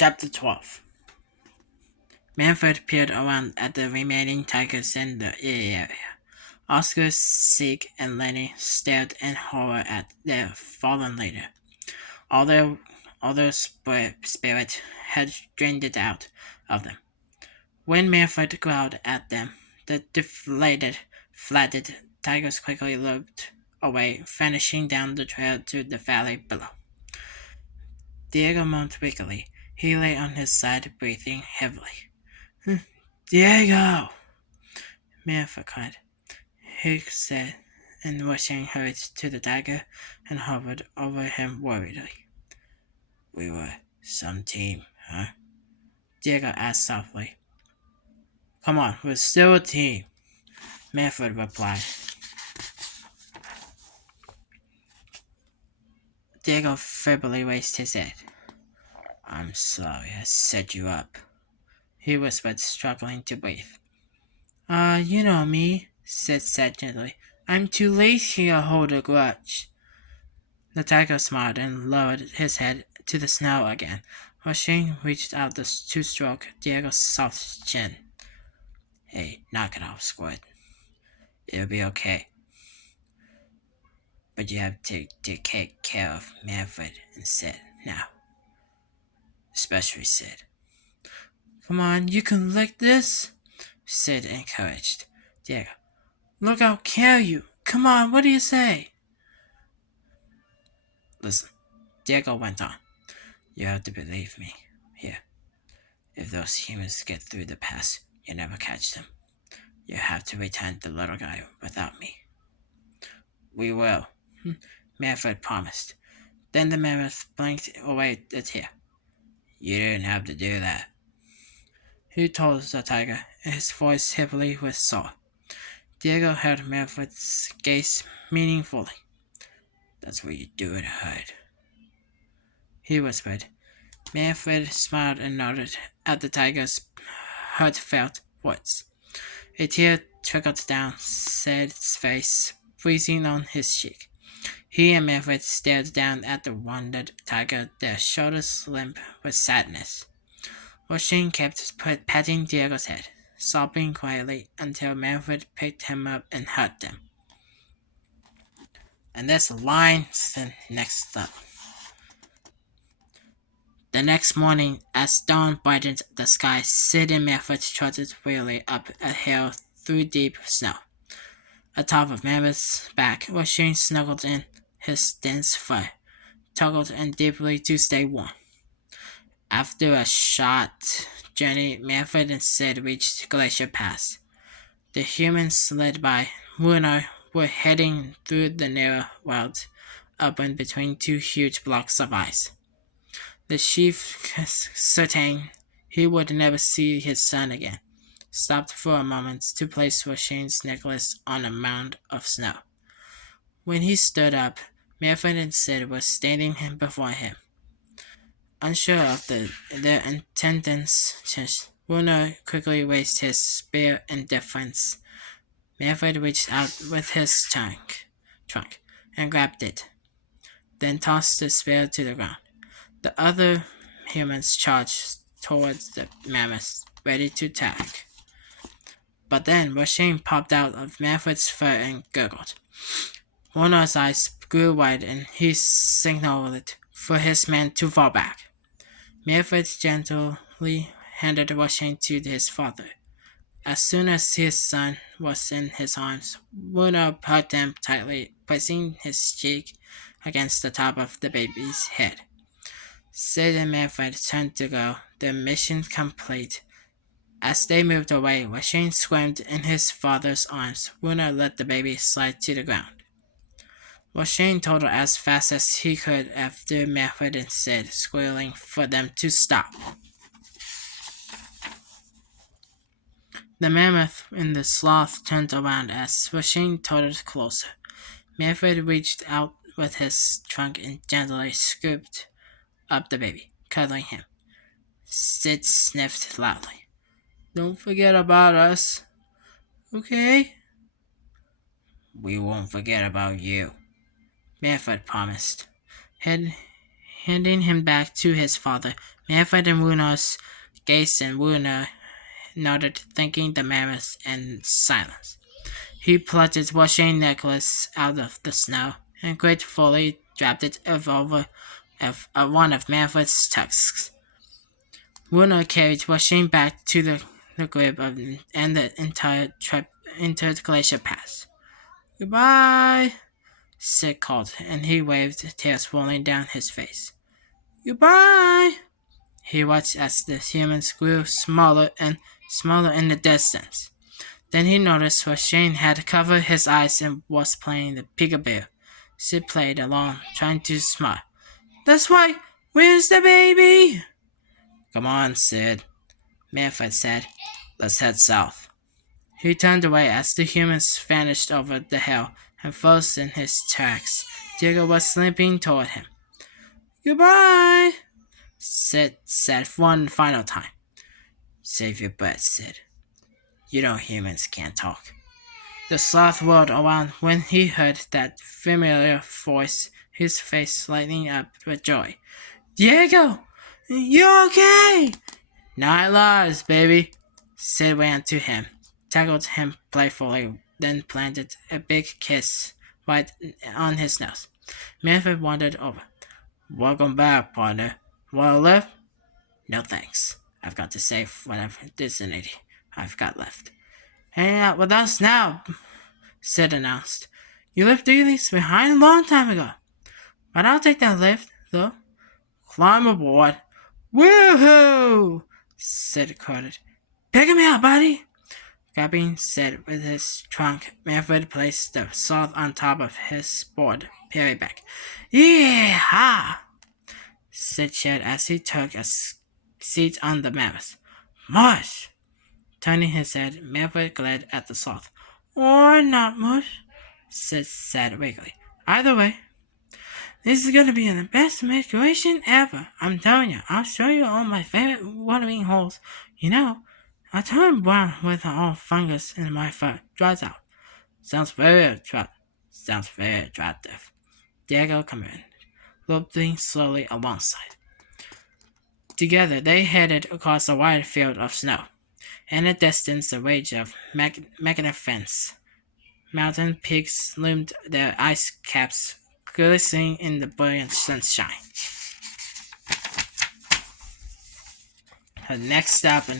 Chapter 12. Manfred peered around at the remaining tigers in the area. Oscar, Zeke, and Lenny stared in horror at their fallen leader. All their spirit had drained it out of them. When Manfred growled at them, the deflated, flattened tigers quickly loped away, vanishing down the trail to the valley below. Diego moaned weakly. He lay on his side, breathing heavily. Diego! Manfred cried. He said, and rushing hurried to the tiger and hovered over him worriedly. We were some team, huh? Diego asked softly. Come on, we're still a team, Manfred replied. Diego feebly raised his head. I'm sorry I set you up, he whispered, struggling to breathe. You know me, said Seth gently. I'm too lazy to hold a grudge. The tiger smiled and lowered his head to the snow again, while Shane reached out to stroke Diego's soft chin. Hey, knock it off, Squid. It'll be okay. But you have to take care of Manfred and Sid now. Especially Sid. Come on, you can lick this, Sid encouraged Diego. Look, I'll kill you. Come on, what do you say? Listen, Diego went on. You have to believe me. Here. If those humans get through the pass, you never catch them. You have to return the little guy without me. We will, Manfred promised. Then the mammoth blinked away a tear. You didn't have to do that, he told the tiger, his voice heavily with sorrow. Diego held Manfred's gaze meaningfully. That's what you do it hurt, he whispered. Manfred smiled and nodded at the tiger's heartfelt words. A tear trickled down Sid's face, freezing on his cheek. He and Manfred stared down at the wounded tiger, their shoulders limp with sadness. Washington kept patting Diego's head, sobbing quietly until Manfred picked him up and hugged him. And that's the line next up. The next morning, as dawn brightened the sky, Sid and Manfred trotted wearily up a hill through deep snow. Atop of Mammoth's back, Washington snuggled in his dense fur, toggled and deeply to stay warm. After a short journey, Manfred and Sid reached Glacier Pass. The humans led by Wuno were heading through the narrow world, open between two huge blocks of ice. The chief, certain he would never see his son again, stopped for a moment to place Washington's necklace on a mound of snow. When he stood up, Manfred and Sid were standing before him. Unsure of their intentions, Wuno quickly raised his spear in defense. Manfred reached out with his trunk and grabbed it, then tossed the spear to the ground. The other humans charged towards the mammoth, ready to attack. But then Washington popped out of Manfred's fur and gurgled. Wuno's eyes grew wide and he signaled for his men to fall back. Manfred gently handed Washington to his father. As soon as his son was in his arms, Wuno hugged him tightly, pressing his cheek against the top of the baby's head. Sid and Manfred turned to go, their mission complete. As they moved away, Washington squirmed in his father's arms. Wuno let the baby slide to the ground. Washington toddled as fast as he could after Manfred and Sid, squealing for them to stop. The mammoth and the sloth turned around as Washington toddled closer. Manfred reached out with his trunk and gently scooped up the baby, cuddling him. Sid sniffed loudly. Don't forget about us, okay? We won't forget about you, Manfred promised. handing him back to his father. Manfred and Wunos gazed, and Wuno nodded, thanking the mammoth in silence. He plucked his washing necklace out of the snow and gratefully dropped it over one of Manfred's tusks. Wuno carried washing back to the grip and the entire trip into the glacier pass. Goodbye, Sid called, and he waved, tears rolling down his face. Goodbye! He watched as the humans grew smaller and smaller in the distance. Then he noticed Shane had covered his eyes and was playing the peekaboo. Sid played along, trying to smile. That's right! Where's the baby? Come on, Sid, Manfred said. Let's head south. He turned away as the humans vanished over the hill and froze in his tracks. Diego was limping toward him. Goodbye, Sid said one final time. Save your breath, Sid. You know humans can't talk. The sloth whirled around when he heard that familiar voice, his face lighting up with joy. Diego! You okay? Not lies, baby. Sid ran to him, tackled him playfully, then planted a big kiss right on his nose. Manfred wandered over. Welcome back, partner. Want to lift? No thanks. I've got to save whatever dignity I've got left. Hang out with us now, Sid announced. You left Dealey's behind a long time ago. But I'll take that lift, though. Climb aboard. Woohoo! Sid quoted. Pick him out, buddy! Grabbing Sid with his trunk, Manfred placed the sloth on top of his board, Perry back. Yeah! Sid cheered as he took a seat on the mammoth. Mush! Turning his head, Manfred glared at the sloth. Or not mush, Sid said weakly. Either way, this is gonna be the best migration ever. I'm telling you, I'll show you all my favorite watering holes. You know, I turn brown with all fungus in my fur dries out. Sounds very attractive. Diego commented, loping slowly alongside. Together, they headed across a wide field of snow. In the distance, the range of magnificent mountain peaks loomed, their ice caps glistening in the brilliant sunshine. Her next stop in